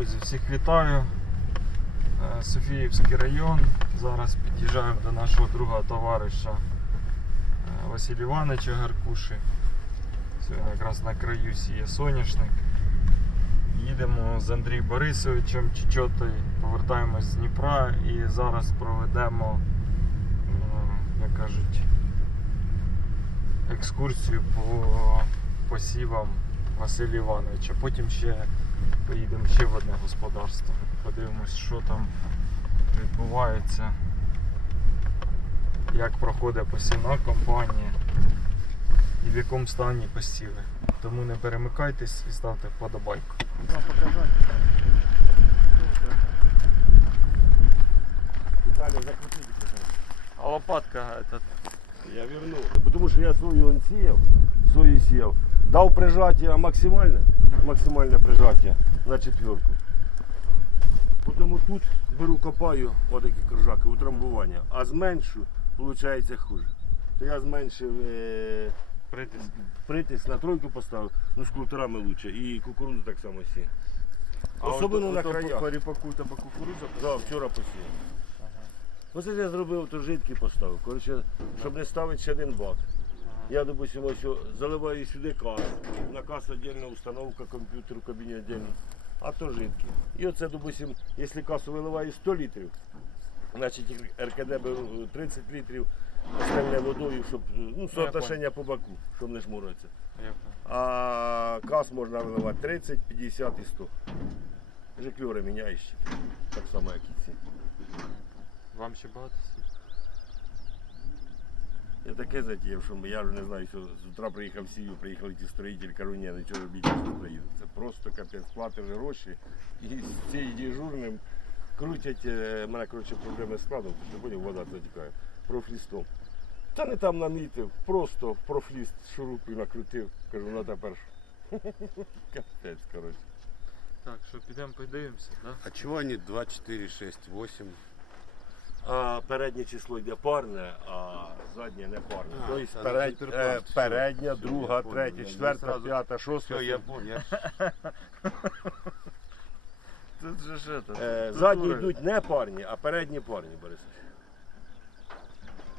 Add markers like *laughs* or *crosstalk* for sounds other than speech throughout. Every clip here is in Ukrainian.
Друзі, всіх вітаю. Е, Софіївський район. Зараз під'їжджаємо до нашого друга товариша е, Василія Івановича Гаркуші. Сьогодні якраз на краю сіє соняшник. Їдемо з Андрієм Борисовичем Чечотою, повертаємось з Дніпра і зараз проведемо, як кажуть, екскурсію по посівам Василя Івановича. Потім ще поїдемо ще в одне господарство. Подивимось, що там відбувається, як проходить посівна кампанія і в якому стані посіви. Тому не перемикайтесь і ставте вподобайку. Виталий. А лопатка этот, Я верну. Потому что я сою он сеял, сою сеял. Дал прижатие максимальне, максимальне прижатие на четверку. Потім тут беру, копаю отакі кружаки, утрамбування, а зменшу, виходить хуже. То я зменшив е, притиск. притиск на тройку поставив, ну з культурами лучше. І кукурудзу так само сіяв. Особливо на краях. Перепакуй тебе кукурудзу. Да, вчора посіяв. Оце я зробив, то жидкий поставив. Коротше, щоб не ставити ще один бак. Я, допустим, ось заливаю сюди касу. На касу віддільна установка, комп'ютер в кабіні віддільно. А то жидкий. І оце, допустим, якщо касу виливаю 100 літрів, значить РКД беру 30 літрів, остальне водою, щоб ну, соотношення по баку, щоб не шмуритися. А кас можна виливати 30, 50 і 100. Жикльори міняєш, так само, як і ці. Вам ще багато сів? Я таке затіяв, що я вже не знаю, що з утра приїхав сію, приїхали ті строїтель, кажу, ні, нічого робити не строїть. Це просто капець, платиш гроші і з цією дежурним крутять, е, мене коротше проблеми з складом, тому що потім вода затікає, профлістом. Та не там намітив, просто профліст шурупою накрутив, кажу, ну тепер що?» *laughs* капець, коротше. Так, що підемо подивимося, да? А чего они 2, 4, 6, 8? А переднє число йде парне, а заднє не парне. А, тобто перед, е, передня, друга, третя, четверта, п'ята, шоста. Все, я понял. *laughs* Тут же ж это. Е, задні йдуть не парні, а передні парні, Борисович.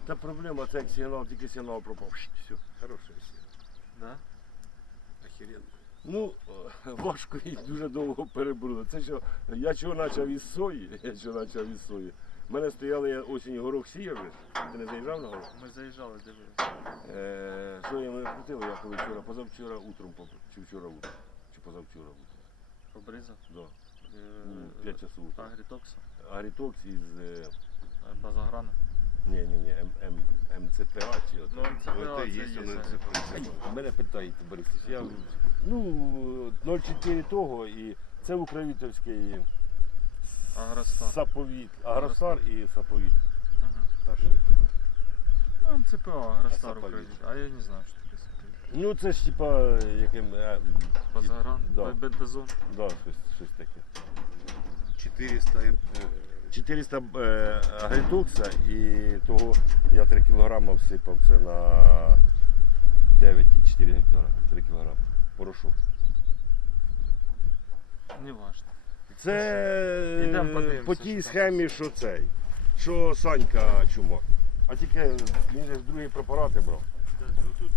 Та проблема це як сигнал, тільки сигнал пропав. Все, хороше сигнал. Да? Охеренно. Ну, е, важко і дуже довго перебрали. Це що, я чого почав із сої, *laughs* я чого почав із сої. У мене стояли я осінь горох сіяв, ти не заїжджав на горох? Ми заїжджали, дивилися. Е, Що я мене крутив, я коли вчора, позавчора утром, поп- чи вчора утром, чи позавчора утром. Побризав. Да. Е, Ну, 5 часов утром. Агрітокса. Агрітокс із, е, е, ні, ні, ні, М, М, МЦПА чи от. Ну, це це є. це. Мене питаєте, Борисович, я, ну, 0,4 того і це Український Агростар. саповіт, Агростар і саповіт. Ага. Ну, ЦПО, Агростар Саповіт. Україна. А я не знаю, що таке Саповіт. Ну це ж типа яким. е, Базагран, Да. Б- Да, щось, щось таке. 400 М. 400 е, агритокса і того я 3 кг всипав це на 9,4 гектара. 3 кг. Порошок. Не важно. Це Ідемо е, подивимося, по тій що схемі, що цей. Що Санька чумак. А тільки він же ж другі препарати брав. Отут.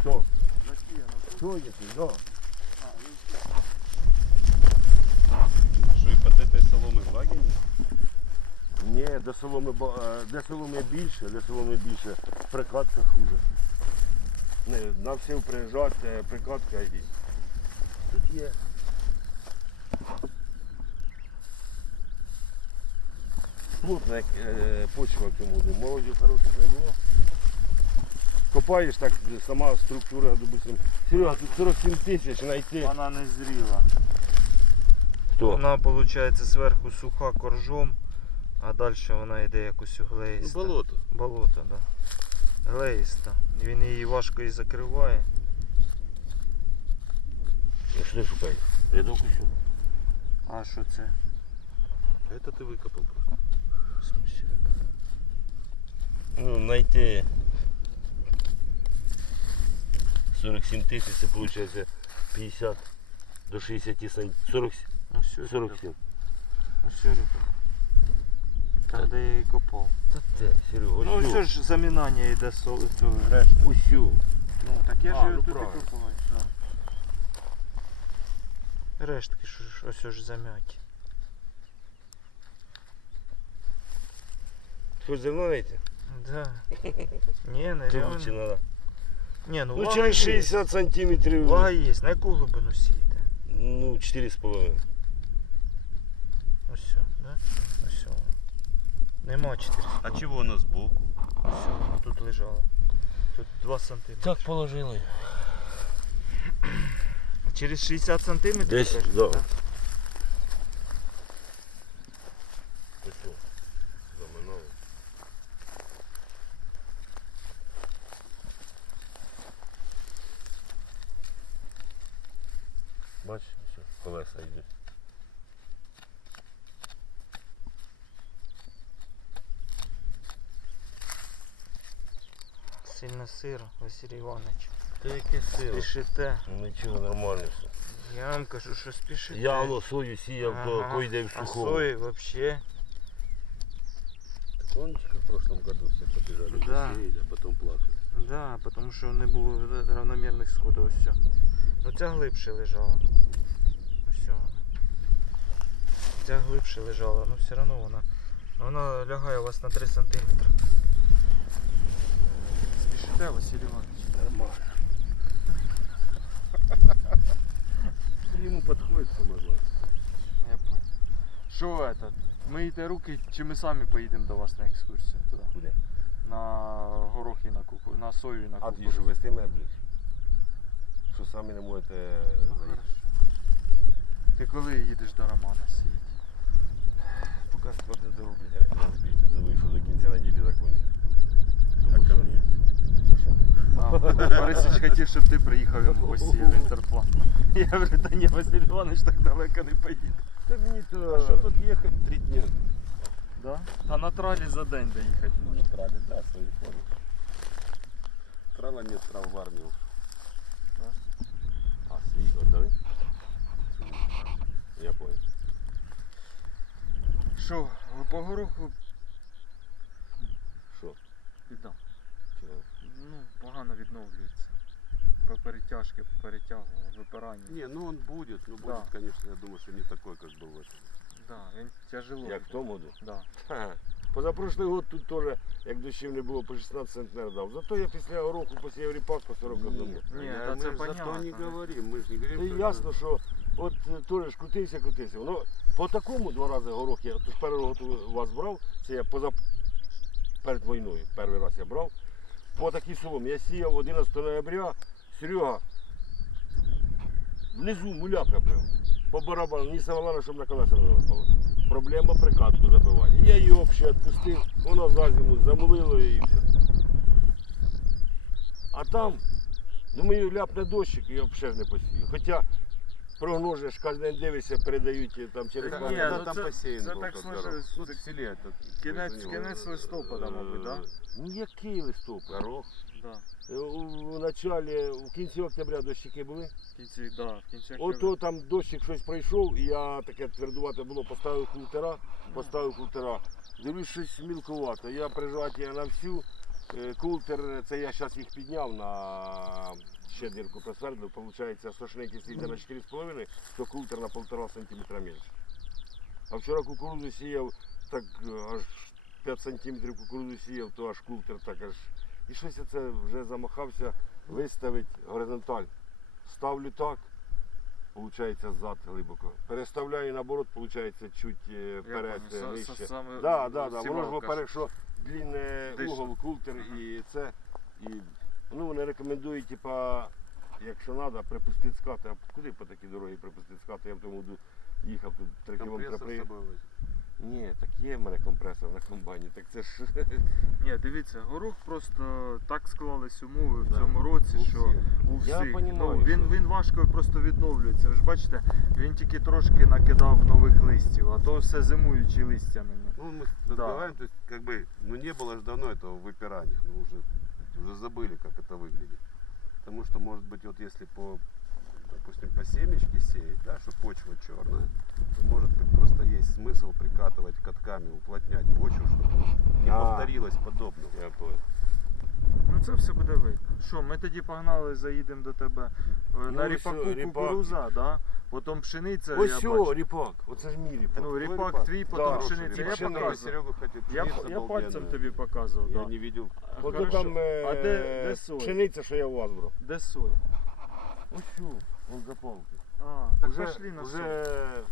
Що? Що є тут? Да. Что, и под этой соломой влаги нет? Ні, де соломи, ба- е, де соломи більше, де соломи більше, прикладка хуже. Не, на всім приїжджати, е, прикладка і тут є. Плотна як, е, почва в цьому буде. Молоді хороших не було. Копаєш так, сама структура, допустим. Серега, тут 47 тисяч знайти. Вона не зріла. Хто? Вона, виходить, зверху суха коржом, а далі вона йде якось Ну, глеїста. болото. Болото, так. Да. Глеїста. Він її важко і закриває. Що ти шукаєш? Рядок усю. А що це? Это ты выкопал просто. Смущак. Ну, знайти 47 тисяч, це виходить 50 до 60 сантиметрів. 40, Ось сюди. 47. Ось сюди. Там, де я її копав. Та те, Серега, ось Ну сю. все ж замінання йде соли, то решта. Ось сю. Ну так я А, ж її ну, тут і правильно. копав. Да. Рештки що ж ось ж зам'яті. Що зерно знайти? Да. *laughs* Ні, не Чи реально. надо? Ні, ну, Ну, вага через є. 60 сантиметрів. Вага є. На яку глибину сієте? Ну, 4,5. Ось все, да? Ось все. Нема 4. А чого воно збоку? Ось все, воно тут лежало. Тут 2 сантиметри. Так положили. Через 60 сантиметрів Десь, кажете, да. да? Сиро, Василь Іванович. Та яке сило. Спішите. Нічого, нормально все. Я вам кажу, що спішите. Я воно сою сіяв, то Ага. койде в А сухому. сої вообще. Помните, как в прошлом году все побежали, Да. посеяли, а потом плакали? Да, тому що не було равномірних сходів. Ось все. Ну ця глибше лежала. Ось вона. Ця глибше лежала, ну все одно вона. Вона лягає у вас на 3 сантиметри. Спішите, Василь Іванович. Нормально. *laughs* Ему подходит самозванец. Я понял. Що этот? Миєте руки, чи ми самі поїдемо до вас на екскурсію туди? Куди? На горохи на куку, на сою і на А кукурудзу. ти що вести мене будеш? Що самі не можете Ну, заїхати? хорошо. Ти коли їдеш до Романа сіяти? Поки складно дороблять, не що до кінця Борисич хотів, щоб ти приїхав йому посіяв інтерплан. Я говорю, та ні, Василь Іванович так далеко не поїде. Та мені то... А что тут ехать три дня? Да? Та на тралі за день доїхати можна. Трали, да, свои формы. Трала нет, трав в армию. А, свій отдали? Я понял. Що, по гороху Що? віддам. Чого? Ну, погано відновлюється. По перетяжки, по перетягу, випирання. Не, ну он будет, но Да. будет, конечно, я думаю, что не такой, как был в этом. Да, він тяжело. Як в тому году? Да. Ха. Позапрошлий год тут теж, як дощів не було, по 16 центнер дав. Зато я після року посіяв ріпак по 41. Ні, я- та мы це ж за то понятно. не говорим, мы же не говорим, Та й что ясно, що от е, теж ж крутився, крутився. Воно по такому два рази горох я то ж перший год у вас брав, це я поза перед війною, перший раз я брав. По такій соломі. Я сіяв 11 ноября, Серега, внизу муляка прям. По барабану, ні савалана, щоб на колеса не напало. Проблема прикатку забивання. Я її взагалі відпустив, воно за зиму замулило і все. А там, ну мені ляпне дощик і я взагалі не посію. Хоча прогнози ж кожен день дивишся, передають е, там через Та Когда ні, когда ну там це- посеян це был так тот сложилось, горох? Ну, так в селе этот. кінець- мы за него, кінець листопада, мабуть, да? Ну який листопад? Горох. Да. Е, У, началі, у кінці октября дощики були. В кінці, да, в кінці Ото там дощик щось пройшов, і я таке твердувате було, поставив култера, поставив култера. Дивлюсь, щось мілкувато. Я прижати я на всю. Е, Култер, це я зараз їх підняв на ще дірку просвердлив. Получається, сошник, якщо на 4,5, то култер на 1,5 см менше. А вчора кукурудзу сіяв, так е, аж 5 см кукурудзу сіяв, то аж култер так аж. І щось я це вже замахався виставити горизонталь. Ставлю так, виходить зад глибоко. Переставляю наоборот, виходить чуть е, вперед нижче. Да, да, да. Воно ж сівалка що длинне Диш. угол, култер і це. І, ну, вони рекомендують, типа, якщо треба, припустити скати. А куди по такій дорогі припустити скати? Я в тому году їхав тут 3 кілометри Компрессор при. с собой возить. Ні, так є в мене компресор на комбайні, так це ж Ні, дивіться, горох просто так склались умови в Да. цьому році, У що всіх. у всіх. Я понімаю, ну, він, що- він важко просто відновлюється. Ви ж бачите, він тільки трошки накидав нових листів, а то все зимуючі листя на ньому. Ну, мы разговариваем, то есть, как бы, ну, не было же давно этого выпирания. Ну, уже, уже забыли, как это выглядит. Потому что, может быть, вот если по, допустим, по семечке сеять, да, что почва черная, смысл прикатывать катками, уплотнять почву, чтобы не А. повторилось подобного. Я понял. Ну це все буде видно. Що, ми тоді погнали, заїдемо до тебе е, на Ну, ріпаку все, ріпак. кукуруза, да? потім пшениця. Ось я що, бачу. ріпак. Оце ж мій ріпак. Ну, Твой ріпак ріпак? твій, потім Да, пшениця. і Я пшениця. показував. Серега хотел Я, пшеница я пальцем обалденная. тобі показував. Я Да. не видел. А, Ото хорошо. там е, А де, де соль? пшениця, що я у вас брав. Де соль? Ось що, он за палки. А, так Уже, пошли на соль. уже...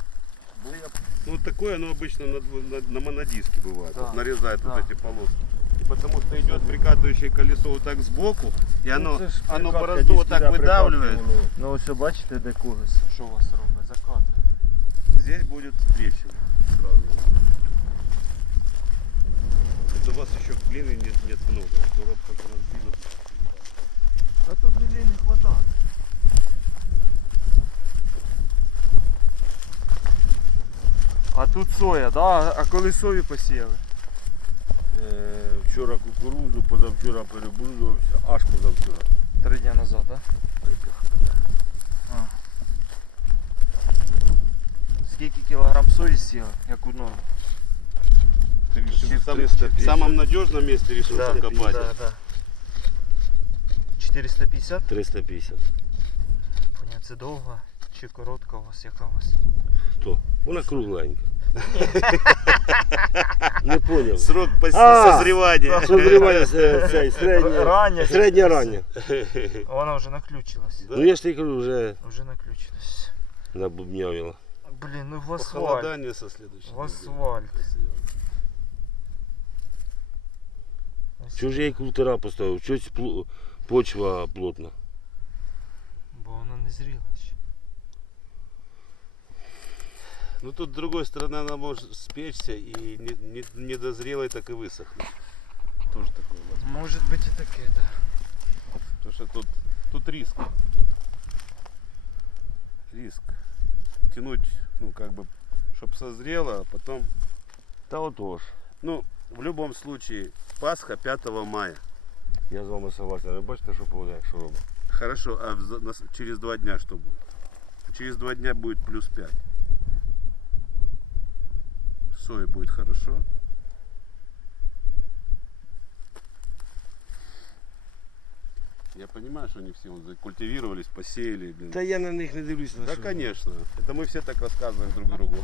були я- Ну вот такое оно обычно на, дв- на, на монодиске бывает. Да. Вот нарезает Да. вот эти полоски. И потому что идет прикатывающее колесо вот так сбоку, и оно, Ну, це ж оно прикатка, борозду вот дійсно, так да, выдавливает. прикатка, воно. Ну ось бачите, де когось, що у вас робить, закатує. Здесь будет трещина сразу. Это у вас еще глины нет, нет много. Дурак как раз глину. А тут людей не хватає. А тут соя, да? А коли сою посіяли? Е, Вчора кукурузу, позавчора перебрудувався, аж позавчора. Три дні назад, да? Скільки кілограм сої сіяли? Яку норму? Ты решил Чисто сам- 350. в самом надежном месте решил Да, закопать. да, да. 450? 350. Поняв, це довго чи коротка у вас яка у вас? Хто? Вона кругленька. *laughs* Не поняв. Срок пос- А, созревания. Созрівання це- цей середня. Рання. Середня рання. Вона вже наключилась. Да. Ну я ж тобі кажу, вже Вже наключилась. набубнявила. Блін, ну в асфальт. Похолодание со следующей. В асфальт. Чого ж я і культура поставив? Щось плу- почва плотна. Бо вона не зріла Ну тут с другой стороны она может спечься и не, не, недозрелой так и высохнуть. Тоже такое. возможно. Може бути і таке, да. Потому что тут, тут риск. Риск. Тянуть, ну как бы, чтобы созрело, а потом... Та отож. Ну, в любом случае, Пасха 5 мая. Я з вами согласен. Ви бачите, що погода, що робить? Хорошо, а в через два дня что будет? Через два дня будет плюс 5 Соя будет хорошо. Я понимаю, что они все вот закультивировались, посеяли. Блин. Та я на них не дивлюся. на Да, що. конечно. Это мы все так рассказываем друг другу.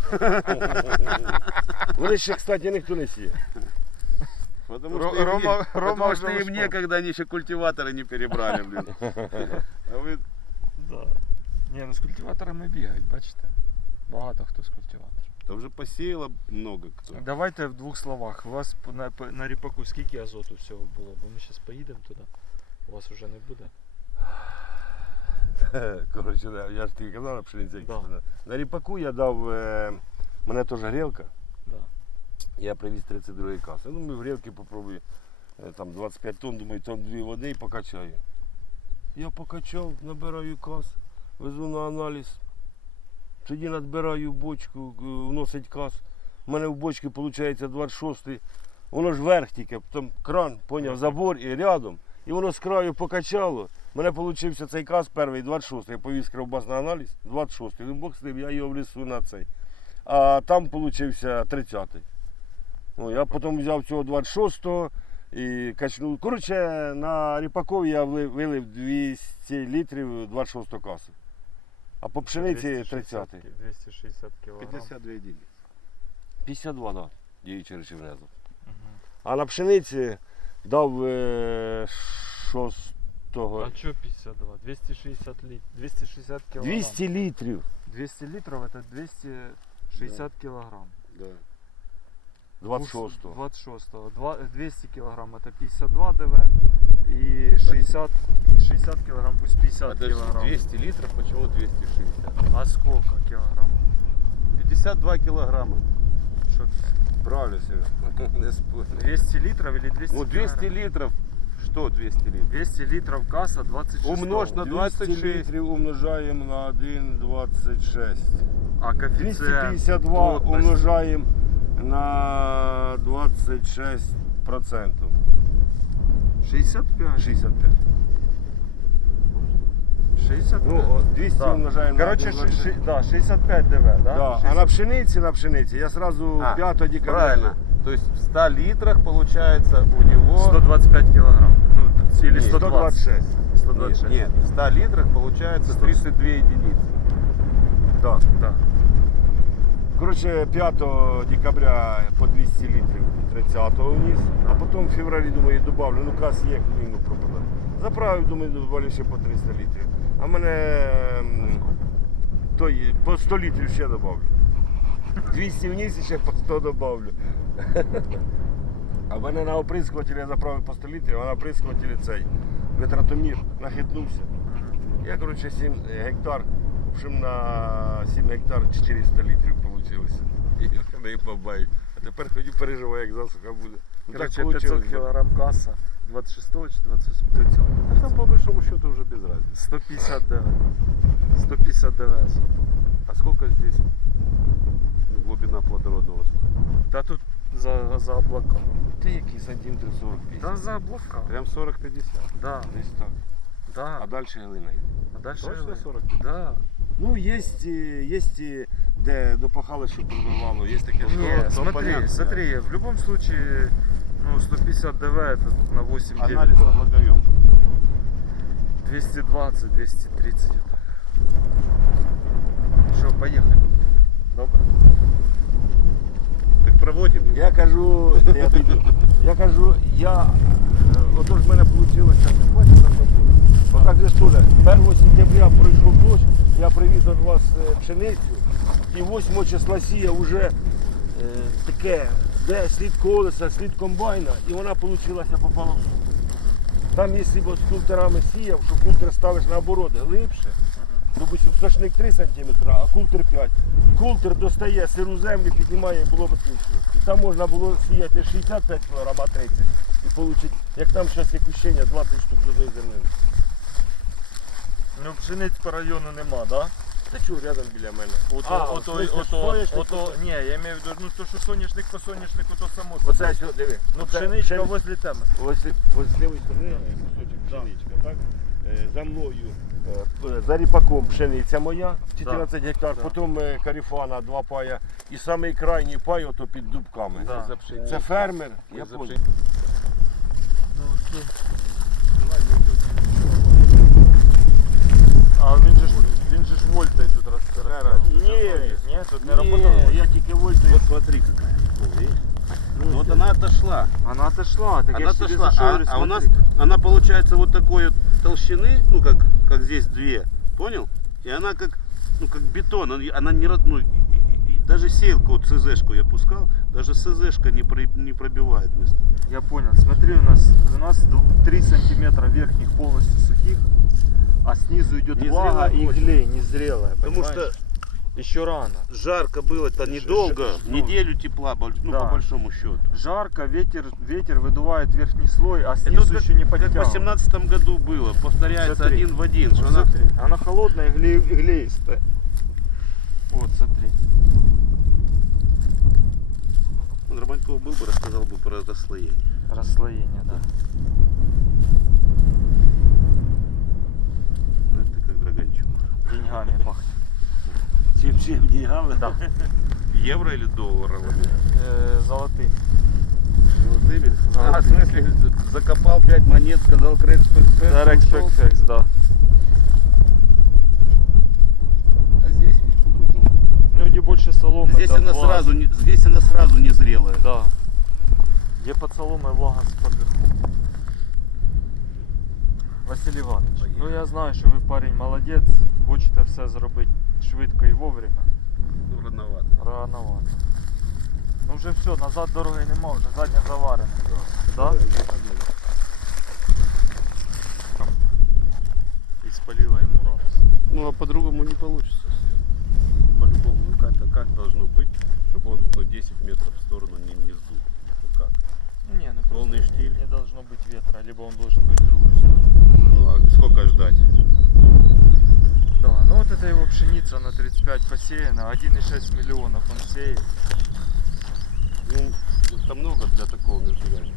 Вони ще, кстати, ніхто не сіє. Потому Ро- что, им, Рома- не- Рома потому уже что им успел. некогда, они еще культиваторы не перебрали, блин. *laughs* А вы Да. Ні, ну з культиваторами бігають, бачите? Багато хто з культиватором. Там уже посеяло много кто. Давайте в двох словах. У вас на, на ріпаку скільки азоту всього було? Бо ми зараз поїдемо туди. У вас вже не буде. *laughs* Коротше, да, я ж тобі казав на пшениці. Да. На ріпаку я дав, е, мене теж грілка. Да. Я привіз 32 каси. Ну, ми в грілки попробую. е, Там 25 тонн, думаю, тонн дві води і покачаю. Я покачав, набираю кас, везу на аналіз. Тоді надбираю бочку, е, вносить кас. У мене в бочці виходить 26-й. Воно ж верх тільки, потім кран, поняв, забор і рядом. І воно з краю покачало. У мене вийшов цей кас перший, 26-й. Я повіз кровбас на аналіз, 26-й. Ну, Бог з ним, я його внесу на цей. А там вийшов 30-й. Ну, я потім взяв цього 26-го і качнув. Коротше, на ріпакові я вилив 200 літрів 26 касу. А по пшениці 30-й. 260 кг. 52 единицы. 52, так, да, діючий речовнезу. Угу. А на пшениці дав е, 6 А що 52? 260 літ... 260 кг. 200 літрів. 200 литров это 260 килограмм. Да. 26-го. 26 Два- 200 килограмм это 52 ДВ и 60, 60 килограмм, пусть 50 Подожди, килограмм. 200 литров, почему 260? А сколько килограмм? 52 килограмма. Что ты- Правильно, Серега. Не спорь. *laughs* 200 литров или 200 Ну 200 килограмм? литров. Что 200 литров? 200 литров касса 26 Умножь на 200 26. літрів умножаємо на 1,26. А коэффициент 252 плотности? умножаємо на 26 процентів. 65 65. 60 Ну, о, 200 Да. умножаємо Короче, на ши- 1,26. ши- да, 65 ДВ, да? Да. А 60. на пшениці, на пшениці, я сразу А, 5 декабря. Правильно. То есть в 100 литрах получается у него... 125 килограмм. Ну, или Нет, 120. 126. 126. Нет, нет, в 100 литрах получается 32 единицы. Да. Да. Коротше, 5 декабря по 200 літрів 30-го вніс, а потім в февралі, думаю, добавлю, ну кас є, куди йому пропадати. Заправив, думаю, добавлю ще по 300 літрів. А мене м, той, по 100 літрів ще добавлю. 200 вніс і ще по 100 добавлю. А мене на оприскувателі я заправив по 100 літрів, а на оприскувателі цей витратомір нахитнувся. Я, коротше, 7 гектар, в общем, на 7 гектар 400 літрів вийшло. І я не побаю. А тепер ходю переживаю, як засуха буде. Ну, Короче, получилось, 500 да. килограмм касса. 26 чи 28? 30. А там по большому счету уже без разницы. 150 ДВ. 150 ДВ. А сколько здесь ну, глубина плодородного слоя? Та тут за, за облака. Ти який сантиметрів 40-50? Та за облака. Прям 40-50. Да, Десь так. да. А далі глина йде. А дальше Точно вы- 40? Да. Ну, є, е, є, е, де до пахалища пробивало, є таке що. Не, то смотри, понятно, смотри, в любом случае, ну, 150 ДВ это на 8 Анализ на влагоемкость. 220, 230 это. Что, поехали. Добро. Так проводим. Я кажу, я, я кажу, я, е, отож в мене вийшло, бачите, так буде. Отак же ж теж, 1 сентября пройшов дощ, я привіз від вас е, пшеницю, і 8 числа сія вже е, таке, де слід колеса, слід комбайна, і вона вийшла, попала в суп. Там, якщо б з культерами сіяв, що культер ставиш наоборот глибше, допустим, сошник 3 см, а культер 5. Культер достає сиру землю, піднімає, і було б отлично. І там можна було сіяти не 65 кг, а 30. І отримати, як там зараз як ущення, 20 штук з одної. Ну, пшениць по району нема, да? Та чого, рядом біля мене. Ото, А, ото, в ото, соняшник, ото, ото. ні, я маю в виду, ну то, що соняшник по соняшнику, то само собою. Оце що, диви. Ну, Це пшеничка пшен- возле тебе. Ось, ось з лівої сторони е, кусочок пшеничка, так? Е, За мною, е, за ріпаком пшениця моя, 14 гектар, Да. потім е, каріфана, два пая. І самий крайній пай ото під дубками. Да. За. Це фермер, я за понял. Ну, окей. А він же ж, він же ж вольтай тут розказав. Ні. Ні, тут не Ні, работало. я тільки вольтою. Вот смотри какая. О, видишь? Ну, вот она отошла. Она отошла, так Она я ж тебе отошла. зашел, А, говорю, а у нас смотри. она получается вот такой вот толщины, ну как, как здесь две. Понял? И она как, ну как бетон. Она, она не род- ну, и- и- и даже сеялку, вот СЗшку я пускал, даже СЗшка не, про- не пробивает место. Я понял. Смотри, у нас у нас 3 сантиметра верхних полностью сухих, а снизу идет Незрелая влага и почва. глей, незрелая. Потому понимаешь? что еще рано. жарко было-то Ж- недолго, ну, неделю тепла, ну да. по большому счету. Жарко, ветер, ветер выдувает верхний слой, а Это снизу как, еще не как в подтянут. 18 году было, повторяется Смотри. один в один. Вот она- смотри, она холодная и гле- глеистая. Вот, смотри. Романьков был бы, рассказал бы про расслоение. Расслоение, да. Ну это как Драганчук Деньгами пахнет. Чим всім дігали? Да. Евро или долларовыми? Э, золотые. Золотыми? Золотыми. А, в смысле, закопал 5 монет, сказал Крекс Direct Spec да. А здесь, видишь, по-другому. Ну, где больше соломы. Здесь там она влага. сразу, не- здесь она сразу не зрелая. Да. Где под соломой влага поверху. Василь Іванович, ну я знаю, що ви парень молодець, хочете все зробити швидко і вовремя. Ну, рановато. Рановато. Ну вже все, назад дороги нема, вже задня заварена. Да? І спалила йому рамс. Ну, а по-другому не получится. По-любому, ну как, как должно быть, чтобы он ну, 10 метров в сторону не, не сдул? Ну как? Не, ну Полный штиль. не должно быть ветра, либо он должен быть в другую сторону. Ну, а сколько ждать? Да, ну вот это его пшеница на 35 посеяна, 1,6 миллионов он сеет. Ну, это много для такого межрядия.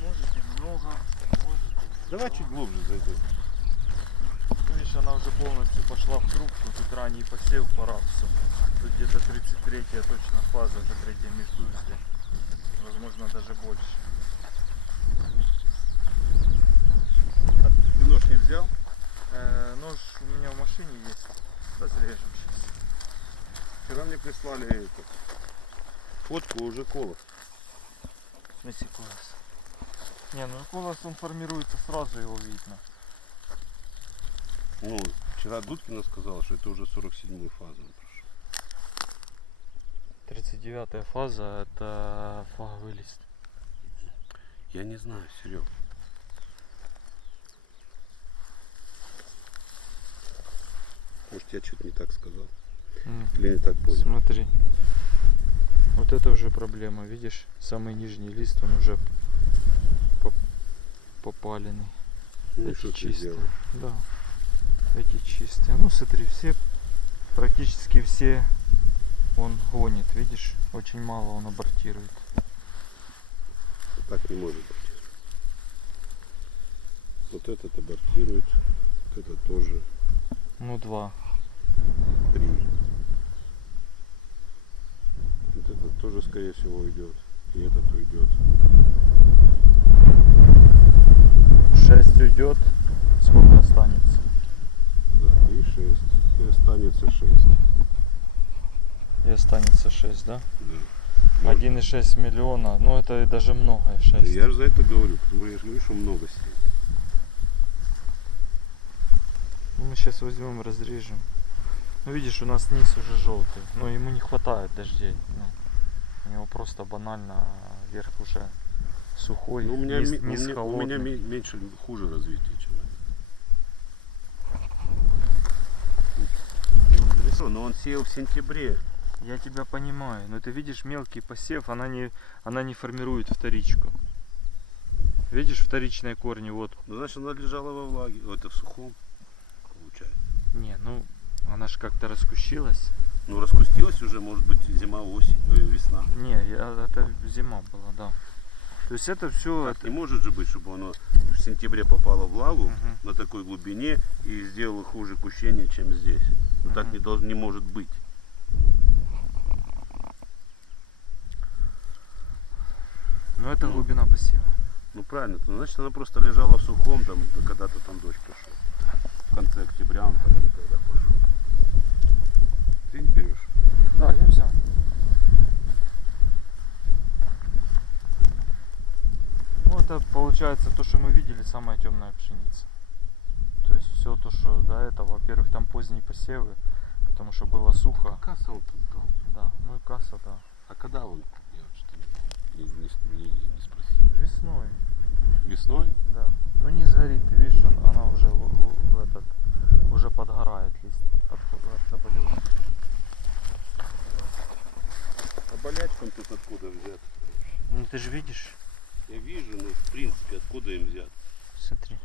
Можете немного, может. Давай чуть глубже зайдем. Видишь, она уже полностью пошла в трубку, тут ранний посев по рапсу. Тут где-то 33 точно фаза, это третья междурье. Возможно, даже больше. А не взял? Э, нож у меня в машине есть. Разрежем сейчас. Вчера мне прислали эту фотку уже колов. В смысле колос? Не, ну колос он формируется сразу, его видно. Ну, вчера Дудкина сказала, что это уже 47-й фаза он прошел. 39 фаза это фаговый лист. Я не знаю, Серег. Может, я что-то не так сказал. Или не так понял. Смотри. Вот это уже проблема, видишь? Самый нижний лист, он уже поп- попаленный. Ну, Эти чистые. Да. Эти чистые. Ну смотри, все, практически все он гонит, видишь? Очень мало он абортирует. Так не может быть. Вот этот абортирует, вот это тоже Ну два. Три. Вот этот тоже, скорее всего, уйдет. И этот уйдет. Шесть уйдет. Сколько останется? Да, и шесть. И останется шесть. И останется 6, да? Да. 1,6 миллиона. Ну это даже много, Да 6. Я же за это говорю, потому я же говорю, что много сидит. Ну, Мы сейчас возьмем, разрежем. Ну видишь, у нас низ уже желтый. Но ему не хватает дождей. Ну, у него просто банально верх уже сухой. Ну, у меня, низ, ми- у низ меня, у меня меньше, хуже развитие, чем это. Но он сеял в сентябре. Я тебя понимаю, но ты видишь мелкий посев, она не, она не формирует вторичку. Видишь вторичные корни, вот. Ну, значит, она лежала во влаге. Это в сухом, получается. Не, ну она же как-то раскущилась. Ну, распустилась уже, может быть, зима, осень, э, весна. Не, я- это зима была, да. То есть это все. Так не может же быть, чтобы оно в сентябре попало в влагу Мгм. на такой глубине и сделало хуже кущение, чем здесь. Ну, так Мгм. не, должно, не может быть. Ну это Ну. глубина посева. Ну, правильно. Ну, значит, она просто лежала в сухом, там, да когда-то там дождь пошел. В конце октября он там или когда пошел. Ты не берешь? Да, я взял. Ну это получается то, что мы видели, самая темная пшеница. То есть все то, что до этого, во-первых, там поздние посевы, потому что было сухо. Касса он тут дал. Да, ну и касса, да. А когда он? Я вот что-то не, не, не- не- спросил. Весной, Весной? да. Ну не сгорит, ты видишь, он- она уже в, в- в этот, уже подгорает лист от, от заболевания. А болячкам тут откуда взят? Ну ты же видишь, Я вижу, но в принципе откуда им взят? смотри.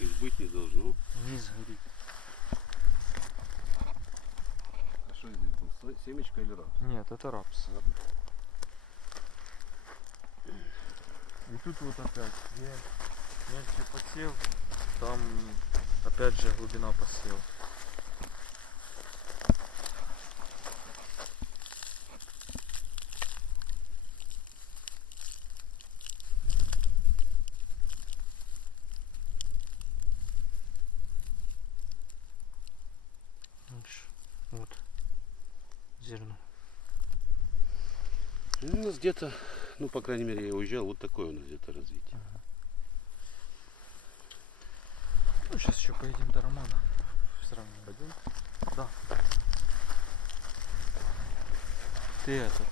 Их быть не должно. Не сгорит. А что здесь был? Семечка или рапс? Нет, это рапс. И тут вот опять где мельче посев, там опять же глубина посева. Видишь, Вот зерно. Ну, у нас где-то, ну, по крайней мере, я уезжал, вот такое у нас где-то развитие. Ну, сейчас еще поедем до Романа. Сравним. Пойдем? Да. Ты этот.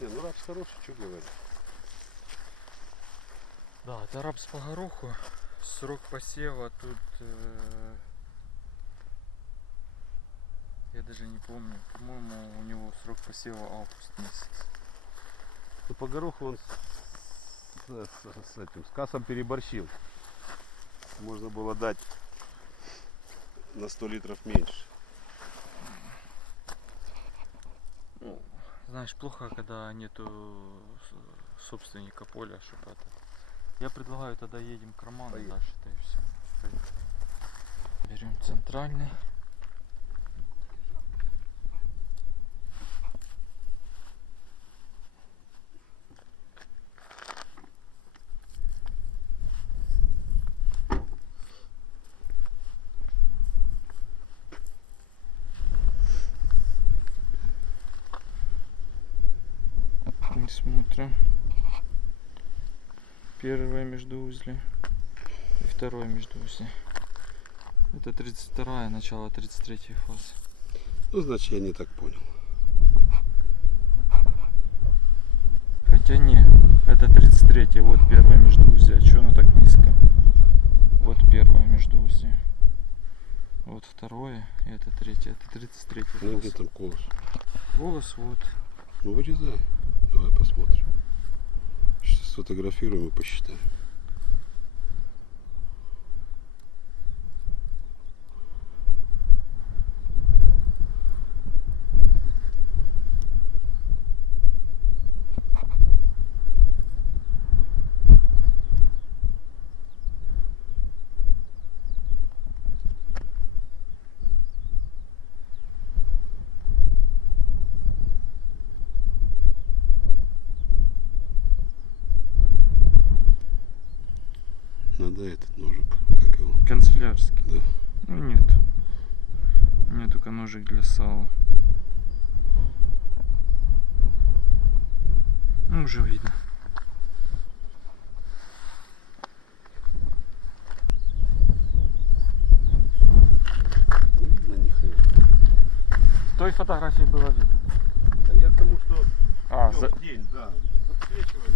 Не, ну рапс хороший, что говорить. Да, это рапс по гороху. Срок посева тут... э, я даже не помню. По-моему, у него срок посева август месяц. Ну, по гороху он с, с- с этим, с кассом переборщил. Можно было дать на 100 литров меньше. знаешь, плохо, когда нету собственника поля, чтобы это. Я предлагаю тогда едем к Роману Поехали. дальше-то и все. Берем центральный. Смотрим. Первое междуузле и второе междуузле. Это 32 начало 33 фазы. Ну, значит, я не так понял. Хотя не, это 33 вот первое междуузле. А что оно так низко? Вот первое междуузле. Вот второе, и это третье. Это 33 Ну, где фаза. там колос? Волос вот. Ну, вырезай. Давай посмотрим. Сейчас сфотографируем и посчитаем. Ножик для сала. Ну, уже видно. Не видно ни хрена. В той фотографии было видно. А я к тому, что А, за... день, да. Подсвечивает.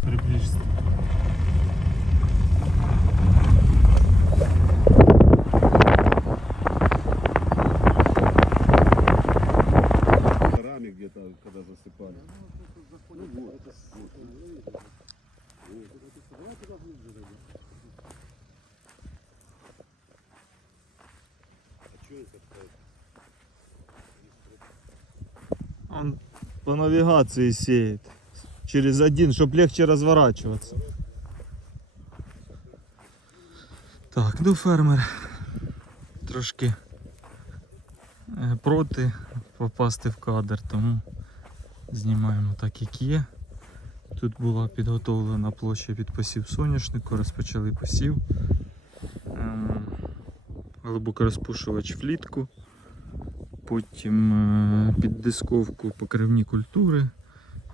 приблизительно. По навигации сеет. Через один, чтобы легче разворачиваться. Так, ну фермер трошки е, проти попасти в кадр, тому знімаємо так, як є. Тут була підготовлена площа під посів соняшнику, розпочали посів. Ем, Глибокорозпушувач влітку. Потім е, під дисковку покривні культури.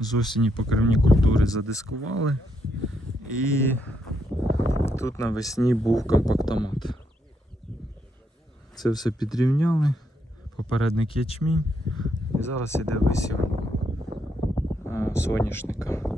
З осені покривні культури задискували. І тут навесні був компактомат. Це все підрівняли. Попередник ячмінь. І зараз іде висів е, соняшника.